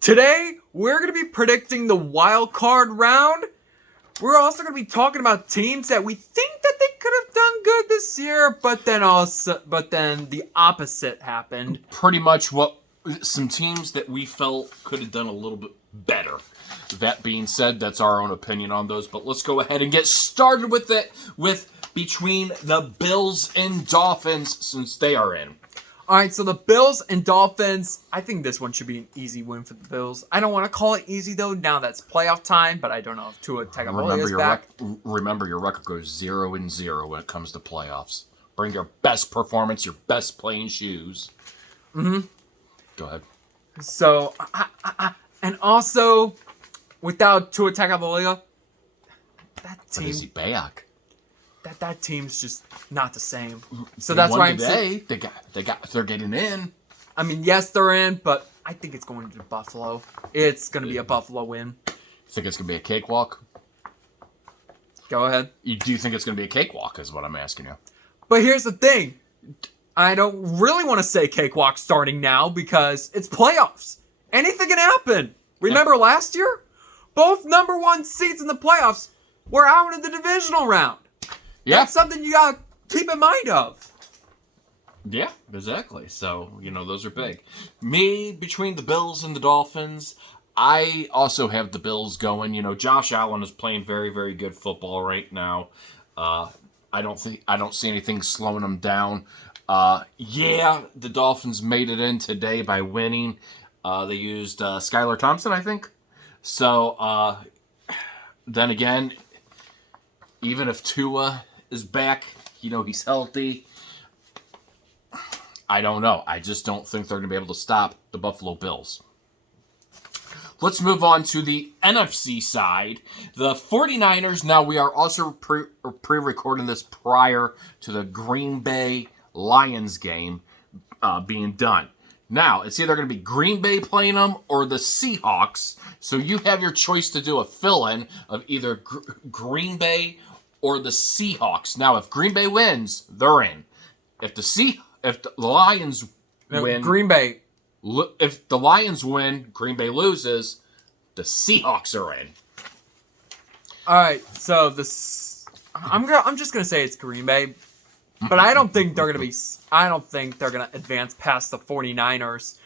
Today, we're going to be predicting the wild card round. We're also going to be talking about teams that we think that they could have done good this year, but then the opposite happened. Pretty much some teams that we felt could have done a little bit better. That being said, that's our own opinion on those, but let's go ahead and get started with it between the Bills and Dolphins since they are in. All right, so the Bills and Dolphins, I think this one should be an easy win for the Bills. I don't want to call it easy, though, now that's playoff time, but I don't know if Tua Tagovailoa is back. Remember, your record goes 0-0 when it comes to playoffs. Bring your best performance, your best playing shoes. Mm-hmm. Go ahead. So, and also, without Tua Tagovailoa, that team... But is he back? That team's just not the same. So that's why I'm saying they're getting in. I mean, yes, they're in, but I think it's going to Buffalo. It's going to be a Buffalo win. Think it's going to be a cakewalk? Go ahead. You do think it's going to be a cakewalk is what I'm asking you. But here's the thing. I don't really want to say cakewalk starting now because it's playoffs. Anything can happen. Remember last year? Both number one seeds in the playoffs were out in the divisional round. Yeah. That's something you got to keep in mind of. Yeah, exactly. So, those are big. Me, between the Bills and the Dolphins, I also have the Bills going. Josh Allen is playing very, very good football right now. I don't see anything slowing him down. The Dolphins made it in today by winning. They used Skylar Thompson, I think. So, then again, even if Tua is back, he's healthy. I don't know. I just don't think they're going to be able to stop the Buffalo Bills. Let's move on to the NFC side. The 49ers, now we are also pre-recording this prior to the Green Bay Lions game being done. Now, it's either going to be Green Bay playing them or the Seahawks. So you have your choice to do a fill-in of either Green Bay or the Seahawks. Now, if Green Bay wins, they're in. If the Lions win, Green Bay. If the Lions win, Green Bay loses, the Seahawks are in. All right, so I'm just gonna say it's Green Bay, but I don't think they're gonna advance past the 49ers.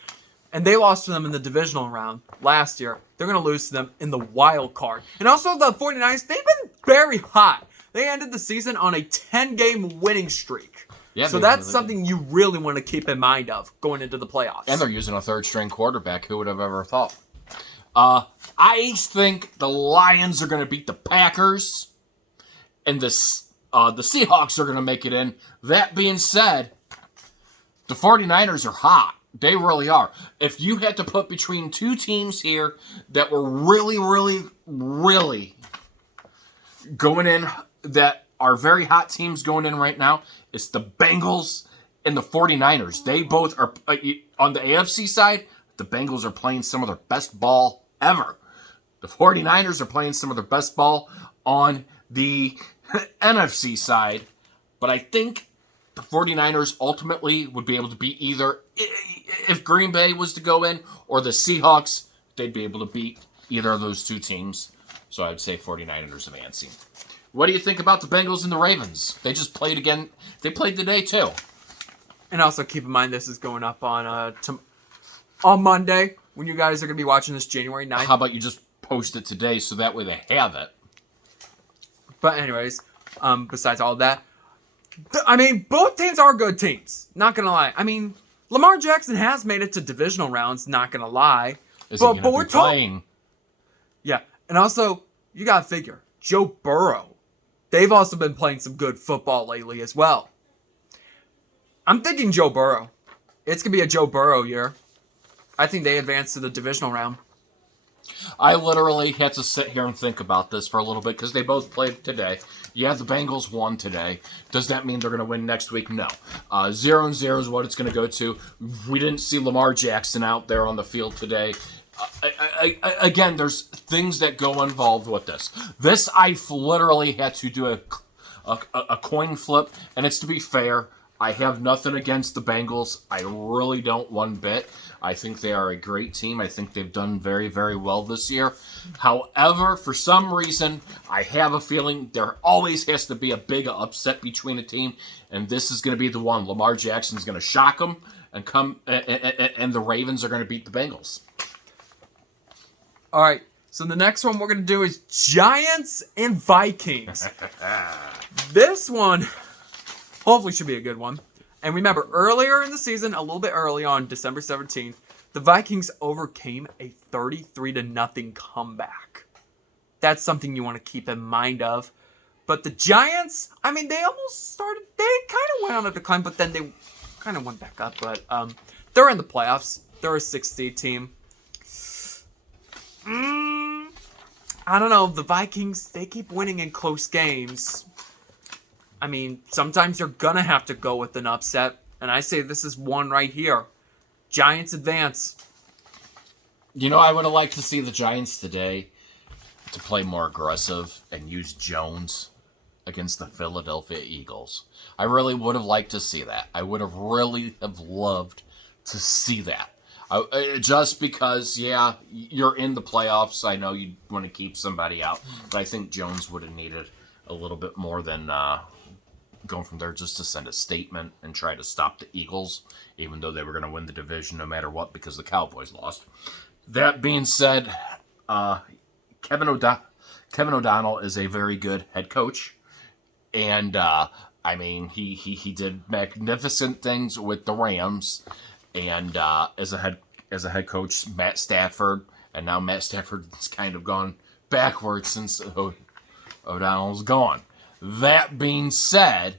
And they lost to them in the divisional round last year. They're going to lose to them in the wild card. And also the 49ers, they've been very hot. They ended the season on a 10-game winning streak. Yeah, so that's something you really want to keep in mind of going into the playoffs. And they're using a third-string quarterback. Who would have ever thought? I think the Lions are going to beat the Packers. And the Seahawks are going to make it in. That being said, the 49ers are hot. They really are. If you had to put between two teams here that were really, really, really going in, that are very hot teams going in right now, it's the Bengals and the 49ers. They both are, on the AFC side, the Bengals are playing some of their best ball ever. The 49ers are playing some of their best ball on the NFC side. But I think the 49ers ultimately would be able to beat either, if Green Bay was to go in, or the Seahawks, they'd be able to beat either of those two teams. So I'd say 49ers advancing. What do you think about the Bengals and the Ravens? They just played again. They played today, too. And also keep in mind this is going up on Monday, when you guys are going to be watching this January 9th. How about you just post it today so that way they have it? But anyways, besides all of that, I mean, both teams are good teams. Not going to lie. I mean, Lamar Jackson has made it to divisional rounds, not going to lie. But we're playing. Yeah. And also, you got to figure, Joe Burrow. They've also been playing some good football lately as well. I'm thinking Joe Burrow. It's going to be a Joe Burrow year. I think they advance to the divisional round. I literally had to sit here and think about this for a little bit because they both played today. Yeah, the Bengals won today. Does that mean they're going to win next week? No. 0-0 is what it's going to go to. We didn't see Lamar Jackson out there on the field today. Again, there's things that go involved with this. This, I literally had to do a coin flip, and it's to be fair. I have nothing against the Bengals. I really don't one bit. I think they are a great team. I think they've done very, very well this year. However, for some reason, I have a feeling there always has to be a big upset between a team, and this is going to be the one. Lamar Jackson's going to shock them, and the Ravens are going to beat the Bengals. All right. So the next one we're going to do is Giants and Vikings. This one hopefully should be a good one. And remember, earlier in the season, a little bit early on December 17th, the Vikings overcame a 33-0 comeback. That's something you want to keep in mind of. But the Giants, I mean, they almost started, they kind of went on a decline, but then they kind of went back up. But they're in the playoffs. They're a 6th seed team. I don't know. The Vikings, they keep winning in close games. I mean, sometimes you're going to have to go with an upset. And I say this is one right here. Giants advance. You know, I would have liked to see the Giants today to play more aggressive and use Jones against the Philadelphia Eagles. I really would have liked to see that. I would have really have loved to see that. Just because, yeah, you're in the playoffs. I know you want to keep somebody out, but I think Jones would have needed a little bit more than going from there just to send a statement and try to stop the Eagles, even though they were going to win the division no matter what because the Cowboys lost. That being said, Kevin O'Donnell is a very good head coach, and I mean he did magnificent things with the Rams. And as a head coach, Matt Stafford, and now Matt Stafford's kind of gone backwards since O'Donnell's gone. That being said,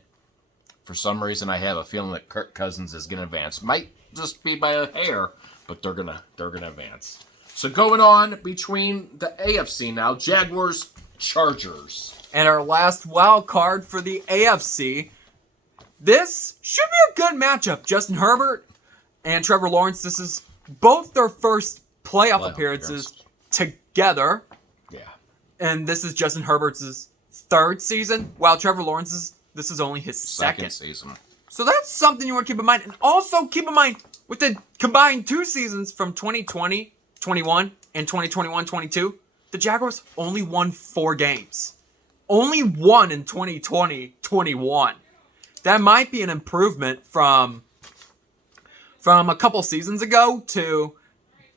for some reason I have a feeling that Kirk Cousins is going to advance. Might just be by a hair, but they're gonna advance. So going on between the AFC now, Jaguars, Chargers, and our last wild card for the AFC. This should be a good matchup. Justin Herbert and Trevor Lawrence, this is both their first playoff appearances together. Yeah. And this is Justin Herbert's 3rd season, while Trevor Lawrence's, this is only his second season. So that's something you want to keep in mind. And also keep in mind, with the combined 2 seasons from 2020, 21, and 2021, 22, the Jaguars only won 4 games. Only one in 2020, 21. That might be an improvement from a couple seasons ago to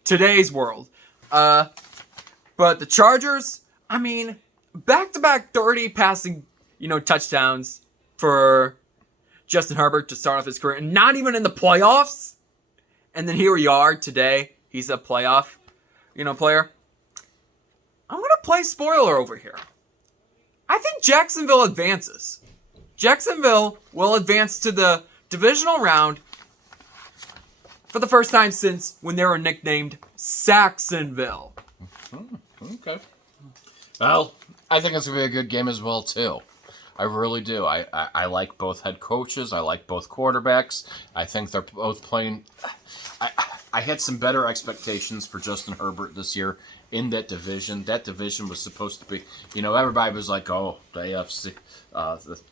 today's world. But the Chargers, I mean, back-to-back 30 passing, touchdowns for Justin Herbert to start off his career, and not even in the playoffs. And then here we are today. He's a playoff, player. I'm going to play spoiler over here. I think Jacksonville advances. Jacksonville will advance to the divisional round for the first time since when they were nicknamed Saxonville. Okay. Well, I think it's going to be a good game as well, too. I really do. I like both head coaches. I like both quarterbacks. I think they're both playing... I had some better expectations for Justin Herbert this year in that division. That division was supposed to be... everybody was like, oh, the AFC...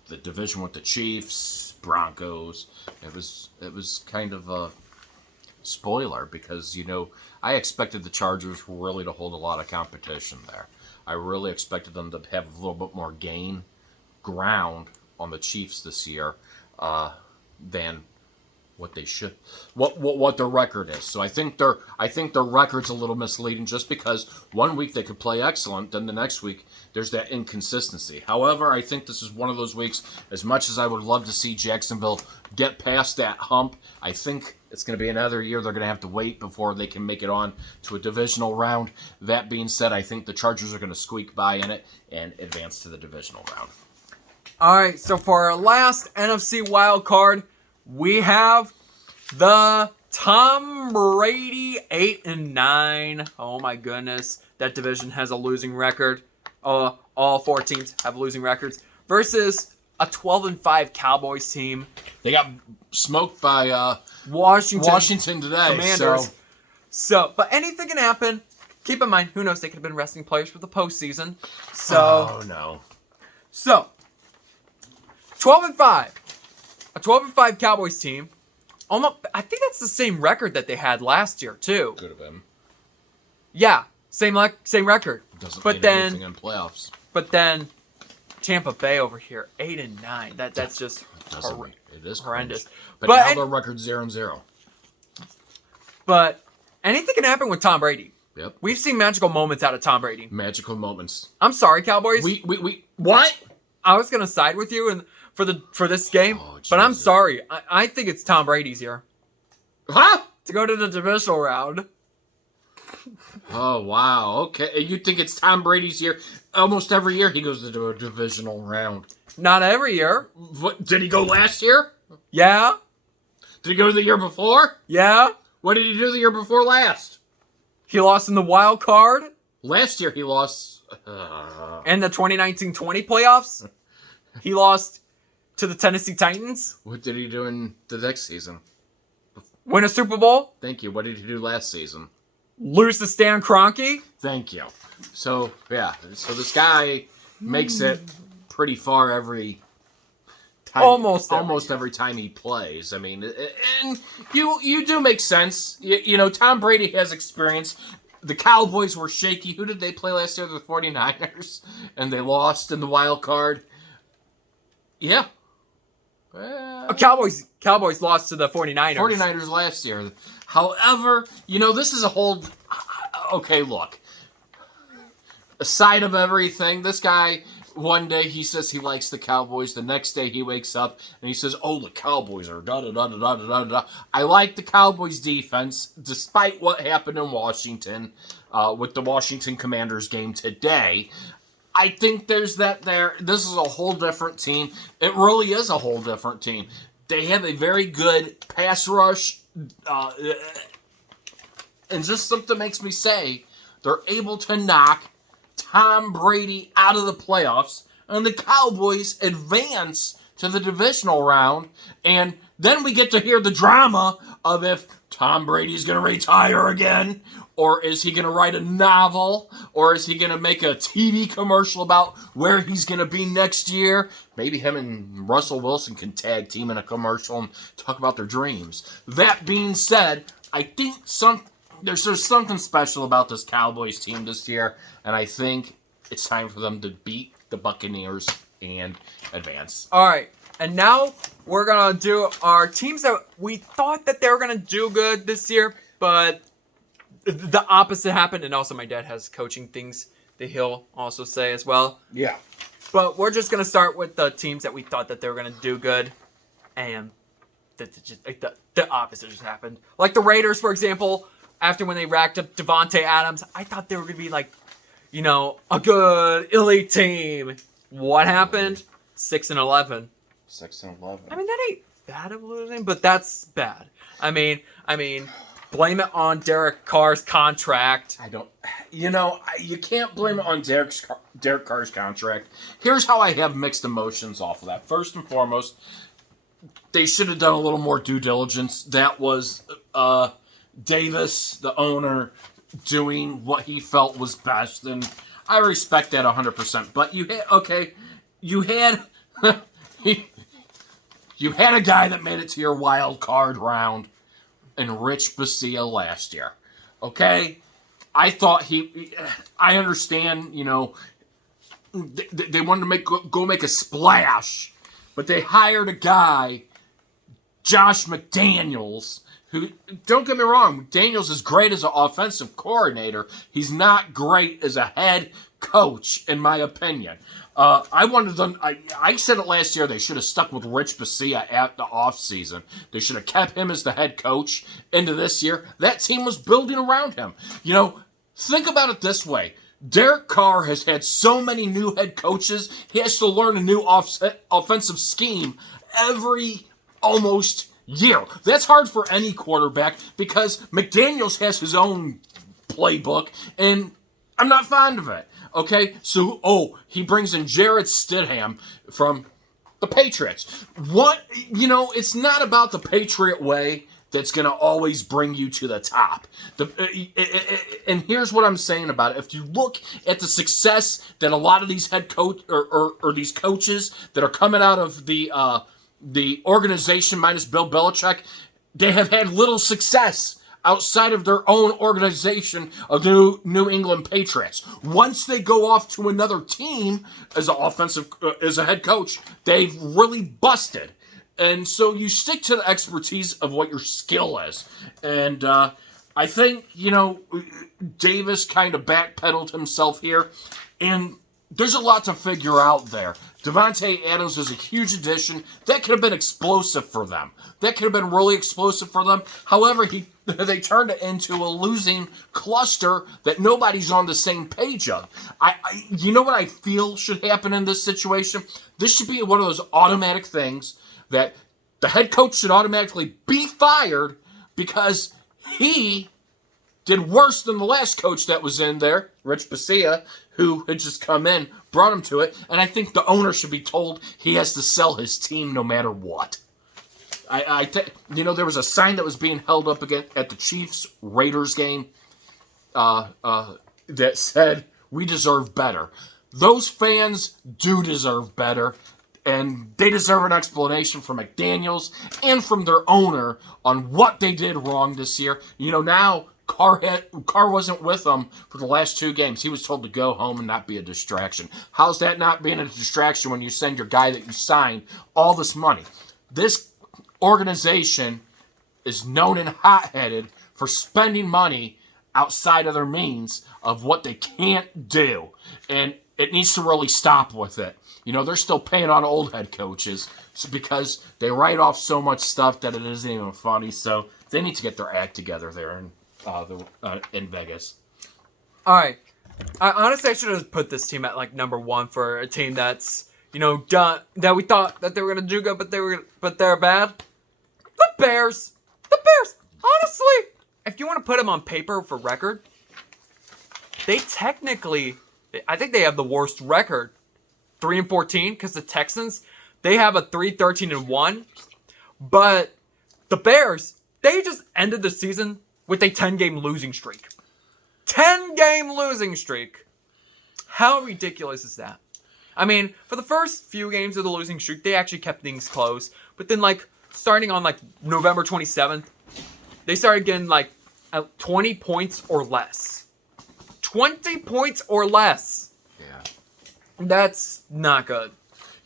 the division with the Chiefs, Broncos. It was kind of a spoiler because, I expected the Chargers really to hold a lot of competition there. I really expected them to have a little bit more ground on the Chiefs this year than what they should, what their record is. So I think their record's a little misleading just because one week they could play excellent, then the next week there's that inconsistency. However, I think this is one of those weeks, as much as I would love to see Jacksonville get past that hump, I think it's going to be another year they're going to have to wait before they can make it on to a divisional round. That being said, I think the Chargers are going to squeak by in it and advance to the divisional round. All right, so for our last NFC wild card, we have the Tom Brady 8-9. Oh my goodness, that division has a losing record. All 4 teams have losing records versus a 12-5 Cowboys team. They got smoked by Washington today. Commanders. So, but anything can happen. Keep in mind, who knows? They could have been resting players for the postseason. So, oh no. So, 12-5. A 12-5 Cowboys team almost. I think that's the same record that they had last year too. Could have been. Yeah, same record. Doesn't But mean then- anything in playoffs. But then Tampa Bay over here, 8-9. That's just Doesn't mean it is horrendous. cringe. But But now and- their record's 0-0. But anything can happen with Tom Brady. Yep. We've seen magical moments out of Tom Brady. Magical moments. I'm sorry, Cowboys. We what? I was gonna side with you for this game, Oh, but I'm Jesus. sorry. I think it's Tom Brady's year Huh? to go to the divisional round. Oh wow. Okay, you think it's Tom Brady's year? Almost every year he goes to a divisional round. Not every year. What did he go last year? Yeah, Did he go the year before? yeah. What did he do the year before last? He lost in the wild card Last year he lost. and the 2019-20 playoffs. He lost to the Tennessee Titans. What did he do in the next season? Win a Super Bowl. Thank you. What did he do last season? Lose to Stan Kroenke. Thank you. So yeah, so this guy makes it pretty far every time. Almost Every time he plays. I mean, and you do make sense. You know, Tom Brady has experience. The Cowboys were shaky. Who did they play last year? The 49ers, and they lost in the wild card. Yeah. Cowboys lost to the 49ers. 49ers last year. However, you know, this is a whole... Okay, look. Aside of everything, this guy, one day he says he likes the Cowboys. The next day he wakes up and he says, oh, the Cowboys are da-da-da-da-da-da-da. I like the Cowboys defense, despite what happened in Washington with the Washington Commanders game today. I think there's that there. This is a whole different team. It really is a whole different team. They have a very good pass rush. And just something makes me say they're able to knock Tom Brady out of the playoffs. And the Cowboys advance to the divisional round. And then we get to hear the drama of if Tom Brady's going to retire again. Or is he going to write a novel? Or is he going to make a TV commercial about where he's going to be next year? Maybe him and Russell Wilson can tag team in a commercial and talk about their dreams. That being said, I think there's something special about this Cowboys team this year. And I think it's time for them to beat the Buccaneers and advance. All right, and now we're gonna do our teams that we thought that they were gonna do good this year, but the opposite happened. And also, my dad has coaching things that he'll also say as well. Yeah. But we're just gonna start with the teams that we thought that they were gonna do good, and the opposite just happened. Like the Raiders, for example. After when they racked up Devontae Adams, I thought they were gonna be like, you know, a good elite team. What happened? 6-11. 6-11. I mean, that ain't bad of losing, but that's bad. I mean, blame it on Derek Carr's contract. I don't. You know, you can't blame it on Derek Carr's contract. Here's how I have mixed emotions off of that. First and foremost, they should have done a little more due diligence. That was Davis, the owner, doing what he felt was best, and I respect that 100%. But you had you had a guy that made it to your wild card round, in Rich Bisaccia last year. Okay, I thought I understand. You know, they wanted to go make a splash, but they hired a guy, Josh McDaniels. Who, don't get me wrong, McDaniels is great as an offensive coordinator. He's not great as a head coach, in my opinion. I wanted them. I said it last year. They should have stuck with Rich Bisaccia at the offseason. They should have kept him as the head coach into this year. That team was building around him. You know, think about it this way. Derek Carr has had so many new head coaches. He has to learn a new offensive scheme every almost year. That's hard for any quarterback because McDaniels has his own playbook, and I'm not fond of it. Okay, so, he brings in Jared Stidham from the Patriots. It's not about the Patriot way that's going to always bring you to the top. And here's what I'm saying about it. If you look at the success that a lot of these head coach or these coaches that are coming out of the organization minus Bill Belichick, they have had little success outside of their own organization of the New England Patriots. Once they go off to another team as as a head coach, they've really busted. And so you stick to the expertise of what your skill is. And I think, Davis kind of backpedaled himself here. And there's a lot to figure out there. Devontae Adams was a huge addition. That could have been explosive for them. That could have been really explosive for them. However, they turned it into a losing cluster that nobody's on the same page of. You know what I feel should happen in this situation? This should be one of those automatic things that the head coach should automatically be fired because he did worse than the last coach that was in there, Rich Bisaccia, who had just come in, brought him to it, and I think the owner should be told he has to sell his team no matter what. There was a sign that was being held up again at the Chiefs-Raiders game that said, "We deserve better." Those fans do deserve better, and they deserve an explanation from McDaniels and from their owner on what they did wrong this year. Now Carr wasn't with them for the last 2 games. He was told to go home and not be a distraction. How's that not being a distraction when you send your guy that you signed all this money? This organization is known and hot-headed for spending money outside of their means of what they can't do. And it needs to really stop with it. They're still paying on old head coaches because they write off so much stuff that it isn't even funny. So they need to get their act together there in Vegas. All right. Honestly, I should have put this team at number 1 for a team that's done, that we thought that they were gonna do good, but they're bad. The Bears. Honestly, if you want to put them on paper for record, I think they have the worst record, 3-14, because the Texans, they have a 3-13-1, but the Bears, they just ended the season with a 10-game losing streak. 10-game losing streak. How ridiculous is that? I mean, for the first few games of the losing streak, they actually kept things close. But then, starting on, November 27th, they started getting, 20 points or less. 20 points or less. Yeah. That's not good.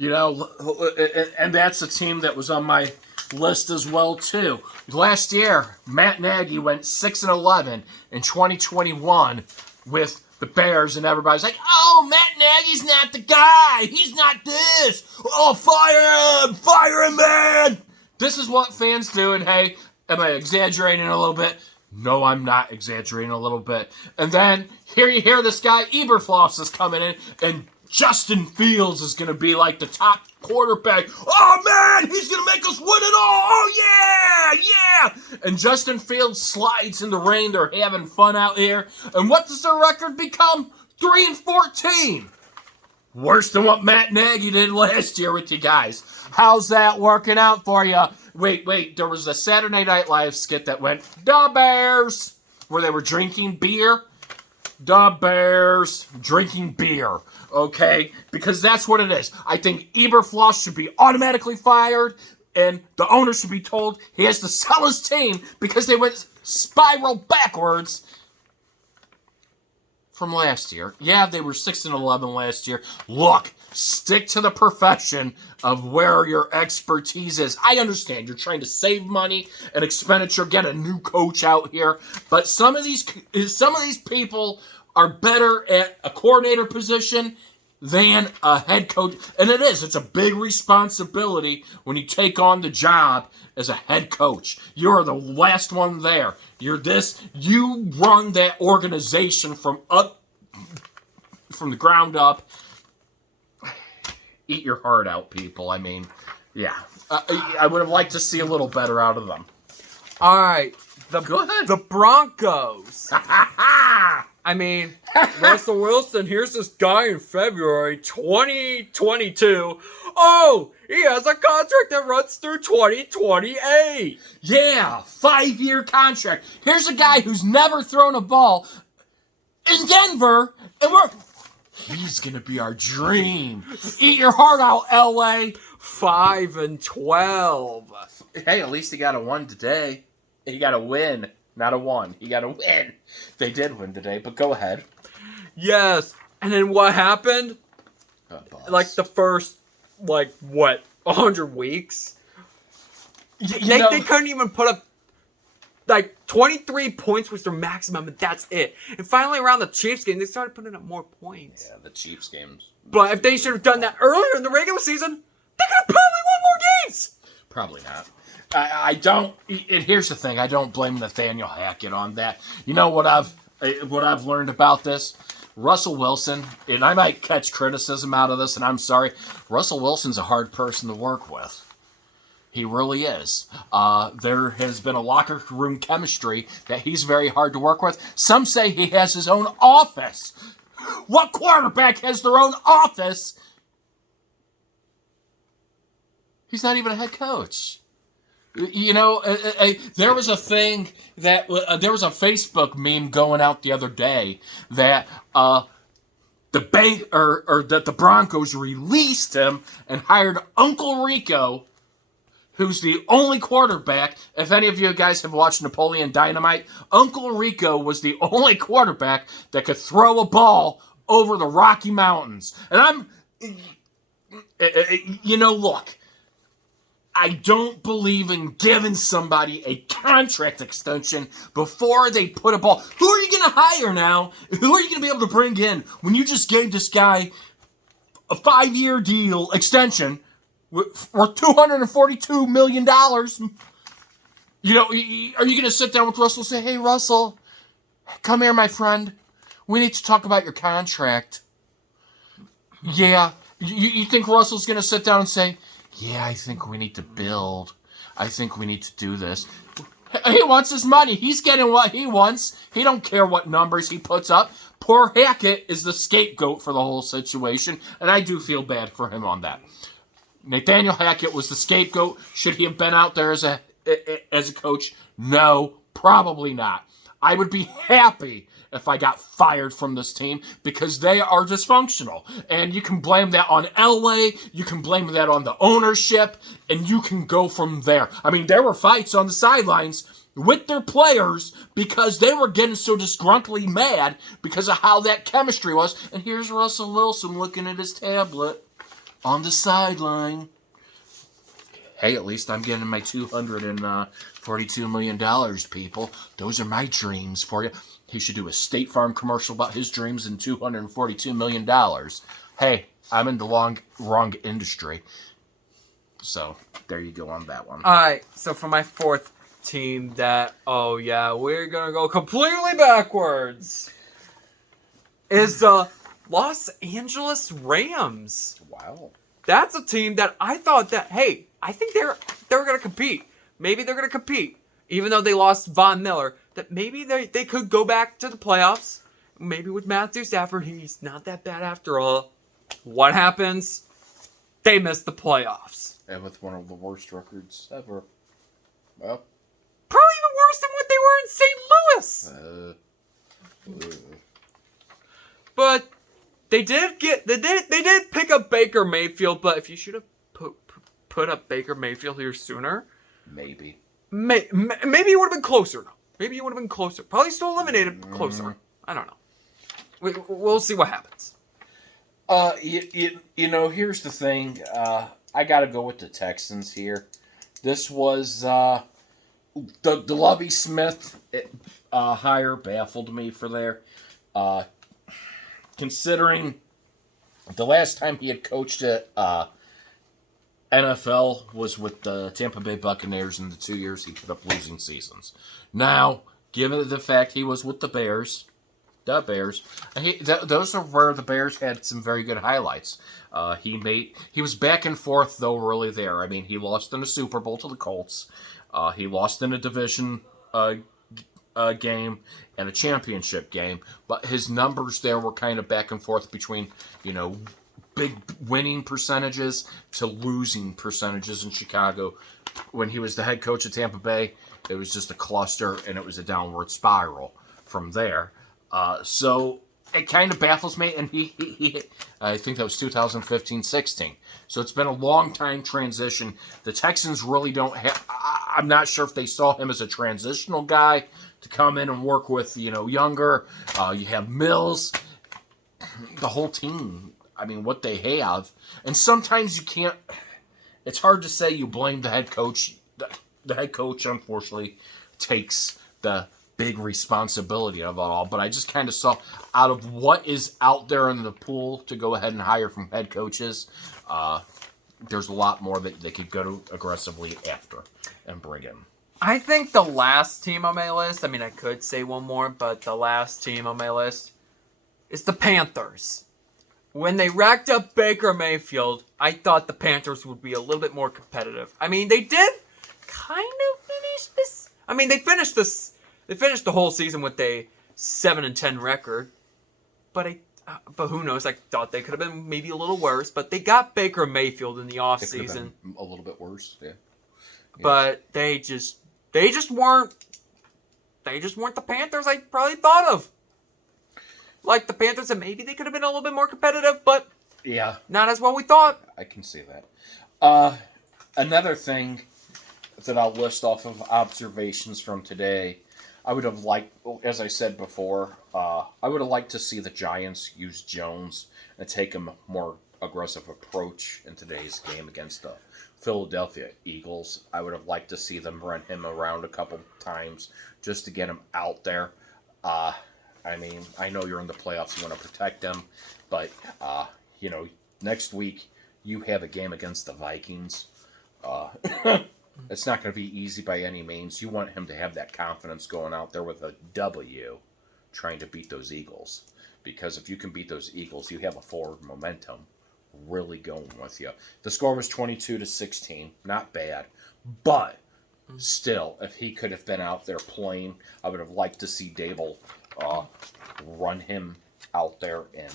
And that's a team that was on my list as well, too. Last year, Matt Nagy went 6-11 in 2021 with the Bears, and everybody's like, "Oh, Matt Nagy's not the guy. He's not this. Oh, fire him, man." This is what fans do, and hey, am I exaggerating a little bit? No, I'm not exaggerating a little bit. And then here you hear this guy, Eberfloss, is coming in, and Justin Fields is going to be the top quarterback. Oh, man, he's going to make us win it all. Oh, yeah. And Justin Fields slides in the rain. They're having fun out here. And what does their record become? 3-14. Worse than what Matt Nagy did last year with you guys. How's that working out for you? Wait, there was a Saturday Night Live skit that went, "The Bears," where they were drinking beer. The Bears drinking beer, okay? Because that's what it is. I think Eberfloss should be automatically fired, and the owner should be told he has to sell his team because they went spiral backwards from last year. Yeah, they were 6-11 last year. Look, stick to the profession of where your expertise is. I understand you're trying to save money and expenditure, get a new coach out here, but some of these people are better at a coordinator position than a head coach. And it's a big responsibility when you take on the job as a head coach. You're the last one there. You run that organization from the ground up. Eat your heart out, people. I mean, yeah. I would have liked to see a little better out of them. All right. Go ahead. The Broncos. I mean, Russell Wilson, here's this guy in February 2022. Oh, he has a contract that runs through 2028. Yeah, 5-year contract. Here's a guy who's never thrown a ball in Denver, and he's going to be our dream. Eat your heart out, LA. 5-12. Hey, at least he got a win today. He got a win, not a one. He got a win. They did win today, but go ahead. Yes. And then what happened? Like the first, 100 weeks? They couldn't even put up, 23 points was their maximum, and that's it. And finally, around the Chiefs game, they started putting up more points. Yeah, the Chiefs games. But if they should have done that earlier in the regular season, they could have probably won more games. Probably not. I don't. And here's the thing: I don't blame Nathaniel Hackett on that. You know what I've learned about this? Russell Wilson, and I might catch criticism out of this, and I'm sorry. Russell Wilson's a hard person to work with. He really is. There has been a locker room chemistry that he's very hard to work with. Some say he has his own office. What quarterback has their own office? He's not even a head coach. You know, there was a thing that there was a Facebook meme going out the other day that that the Broncos released him and hired Uncle Rico, who's the only quarterback. If any of you guys have watched Napoleon Dynamite, Uncle Rico was the only quarterback that could throw a ball over the Rocky Mountains. And look, I don't believe in giving somebody a contract extension before they put a ball. Who are you going to hire now? Who are you going to be able to bring in when you just gave this guy a 5-year deal extension worth $242 million? You know, are you going to sit down with Russell and say, hey, Russell, come here, my friend. We need to talk about your contract. Yeah. You think Russell's going to sit down and say, yeah, I think we need to build. I think we need to do this. He wants his money. He's getting what he wants. He don't care what numbers he puts up. Poor Hackett is the scapegoat for the whole situation, and I do feel bad for him on that. Nathaniel Hackett was the scapegoat. Should he have been out there as a coach? No, probably not. I would be happy if I got fired from this team because they are dysfunctional. And you can blame that on Elway, you can blame that on the ownership, and you can go from there. I mean, there were fights on the sidelines with their players because they were getting so disgruntledly mad because of how that chemistry was. And here's Russell Wilson looking at his tablet on the sideline. Hey, at least I'm getting my $242 million, people. Those are my dreams for you. He should do a State Farm commercial about his dreams and $242 million. Hey, I'm in the wrong industry. So, there you go on that one. Alright, so for my fourth team that, we're going to go completely backwards, is the Los Angeles Rams. Wow. That's a team that I thought that, hey, I think they're going to compete. Maybe they're going to compete. Even though they lost Von Miller, that maybe they could go back to the playoffs. Maybe with Matthew Stafford, he's not that bad after all. What happens? They miss the playoffs. And with one of the worst records ever. Well. Probably even worse than what they were in St. Louis. But they did pick up Baker Mayfield, but if you should have put up Baker Mayfield here sooner. Maybe you would have been closer. Maybe you would have been closer. Probably still eliminated closer. I don't know. We'll see what happens. Here's the thing. I got to go with the Texans here. This was the Lovie Smith hire baffled me for there. Considering the last time he had coached at NFL was with the Tampa Bay Buccaneers in the 2 years he put up losing seasons. Now, given the fact he was with the Bears, those are where the Bears had some very good highlights. He was back and forth though, really there. I mean, he lost in a Super Bowl to the Colts. He lost in a division game and a championship game, but his numbers there were kind of back and forth between, big winning percentages to losing percentages in Chicago. When he was the head coach of Tampa Bay, it was just a cluster and it was a downward spiral from there. So it kind of baffles me. And he I think that was 2015-16. So it's been a long time transition. The Texans really don't have. I'm not sure if they saw him as a transitional guy to come in and work with, younger. You have Mills, the whole team. I mean, what they have. And sometimes you can't. It's hard to say you blame the head coach. The head coach, unfortunately, takes the big responsibility of it all. But I just kind of saw, out of what is out there in the pool to go ahead and hire from head coaches, there's a lot more that they could go to aggressively after and bring in. I think the last team on my list, I mean, I could say one more, but the last team on my list is the Panthers. When they racked up Baker Mayfield, I thought the Panthers would be a little bit more competitive. I mean, they did kind of finish this. I mean, they finished the whole season with a 7-10 record. But who knows? I thought they could have been maybe a little worse. But they got Baker Mayfield in the offseason. A little bit worse, yeah. But they just weren't the Panthers I probably thought of. Like the Panthers, and maybe they could have been a little bit more competitive, but yeah, not as well we thought. I can see that. Another thing that I'll list off of observations from today, I would have liked, as I said before, I would have liked to see the Giants use Jones and take a more aggressive approach in today's game against the Philadelphia Eagles. I would have liked to see them run him around a couple times just to get him out there. I mean, I know you're in the playoffs, you want to protect them, but, next week you have a game against the Vikings. It's not going to be easy by any means. You want him to have that confidence going out there with a W trying to beat those Eagles. Because if you can beat those Eagles, you have a forward momentum really going with you. The score was 22-16. Not bad. But still, if he could have been out there playing, I would have liked to see Dable run him out there and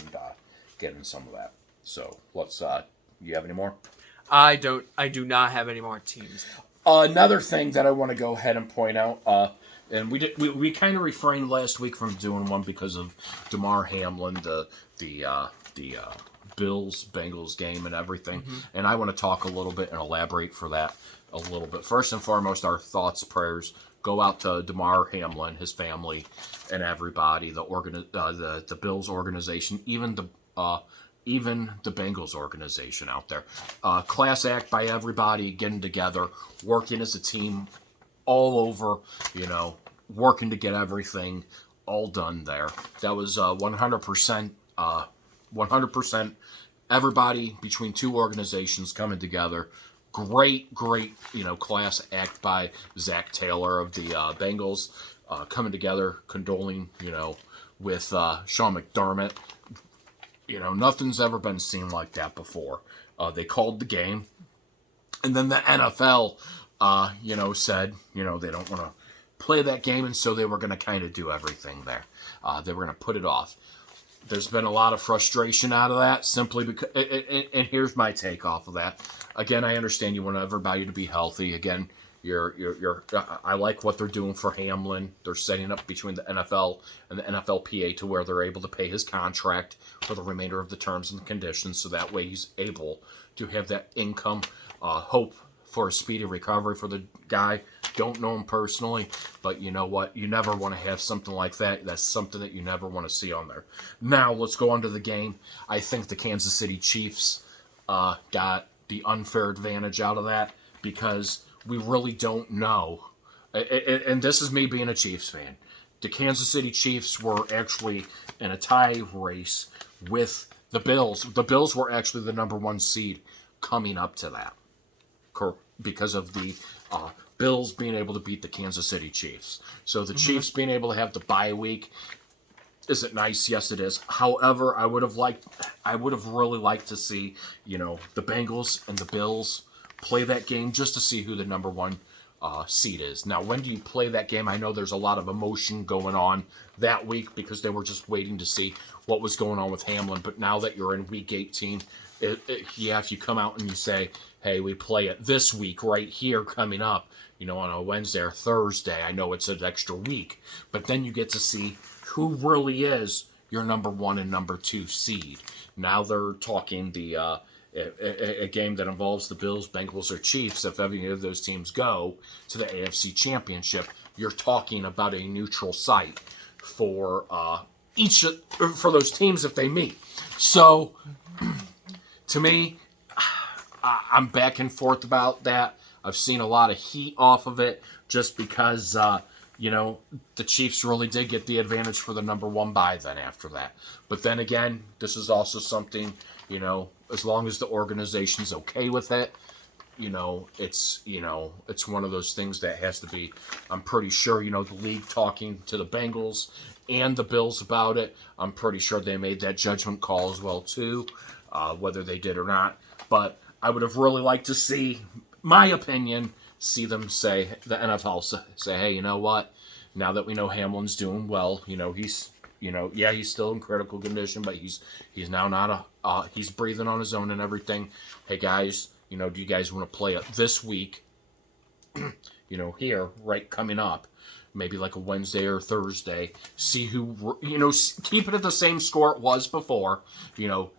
get in some of that. So let's. You have any more? I do not have any more teams. Another thing that I want to go ahead and point out, and we kind of refrained last week from doing one because of Damar Hamlin, the Bills Bengals game and everything, and I want to talk a little bit and elaborate for that a little bit. First and foremost, our thoughts, prayers go out to Damar Hamlin, his family, and everybody, the Bills organization, even the Bengals organization out there. Class act by everybody, getting together, working as a team all over, working to get everything all done there. That was 100%, 100% everybody between two organizations coming together. Great, class act by Zach Taylor of the Bengals, coming together, condoling, with Sean McDermott. Nothing's ever been seen like that before. They called the game. And then the NFL, said, they don't want to play that game, and so they were going to kind of do everything there. They were going to put it off. There's been a lot of frustration out of that, simply because, and here's my take off of that. Again, I understand you want everybody to be healthy. Again, I like what they're doing for Hamlin. They're setting up between the NFL and the NFLPA to where they're able to pay his contract for the remainder of the terms and conditions, so that way he's able to have that income. Hope for a speedy recovery for the guy. Don't know him personally, but you know what? You never want to have something like that. That's something that you never want to see on there. Now, let's go on to the game. I think the Kansas City Chiefs got the unfair advantage out of that, because we really don't know. And this is me being a Chiefs fan. The Kansas City Chiefs were actually in a tie race with the Bills. The Bills were actually the number one seed coming up to that, because of the Bills being able to beat the Kansas City Chiefs. So the Chiefs being able to have the bye week, is it nice? Yes, it is. However, I would have really liked to see, the Bengals and the Bills play that game just to see who the number one seed is. Now, when do you play that game? I know there's a lot of emotion going on that week because they were just waiting to see what was going on with Hamlin. But now that you're in week 18, if you come out and you say, hey, we play it this week right here coming up, on a Wednesday or Thursday. I know it's an extra week, but then you get to see who really is your number 1 and number 2 seed. Now they're talking a game that involves the Bills, Bengals, or Chiefs. If any of those teams go to the AFC Championship, you're talking about a neutral site for for those teams if they meet. So, to me, I'm back and forth about that. I've seen a lot of heat off of it just because, the Chiefs really did get the advantage for the number 1 bye then after that. But then again, this is also something, as long as the organization's okay with it, it's one of those things that has to be, I'm pretty sure, the league talking to the Bengals and the Bills about it. I'm pretty sure they made that judgment call as well, too, whether they did or not. But I would have really liked to see, my opinion, see them say, the NFL say, hey, you know what? Now that we know Hamlin's doing well, he's still in critical condition, but he's now not he's breathing on his own and everything. Hey guys, do you guys want to play it this week? Here, right, coming up, maybe like a Wednesday or Thursday. See who, keep it at the same score it was before,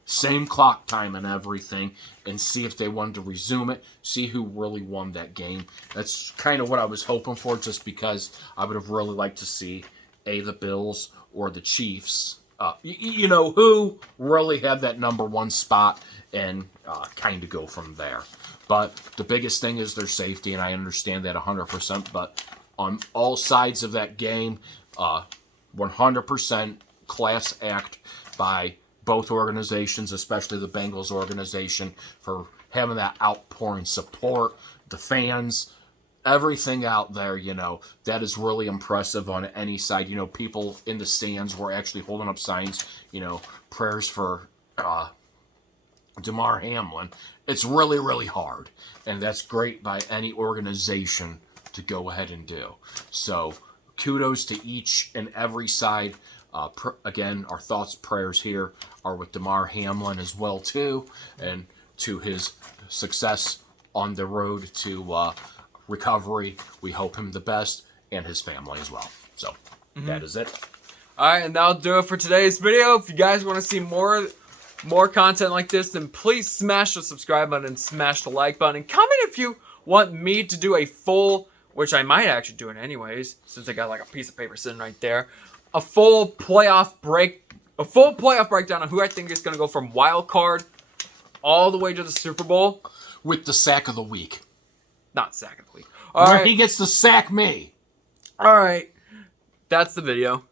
same clock time and everything, and see if they wanted to resume it, see who really won that game. That's kind of what I was hoping for, just because I would have really liked to see the Bills or the Chiefs, who really had that number 1 spot, and kind of go from there. But the biggest thing is their safety, and I understand that 100%, but on all sides of that game, 100% class act by both organizations, especially the Bengals organization, for having that outpouring support, the fans, everything out there, that is really impressive on any side. People in the stands were actually holding up signs, prayers for Damar Hamlin. It's really, really hard, and that's great by any organization to go ahead and do. So kudos to each and every side. Again, our thoughts, prayers here are with Damar Hamlin as well too, and to his success on the road to recovery. We hope him the best, and his family as well. So that is it. All right, and that'll do it for today's video. If you guys want to see more content like this, then please smash the subscribe button and smash the like button, and comment if you want me to do a full, which I might actually do it anyways, since I got like a piece of paper sitting right there, a full playoff breakdown on who I think is going to go from wild card all the way to the Super Bowl. With the sack of the week. Not sack of the week. All right. He gets to sack me. All right. That's the video.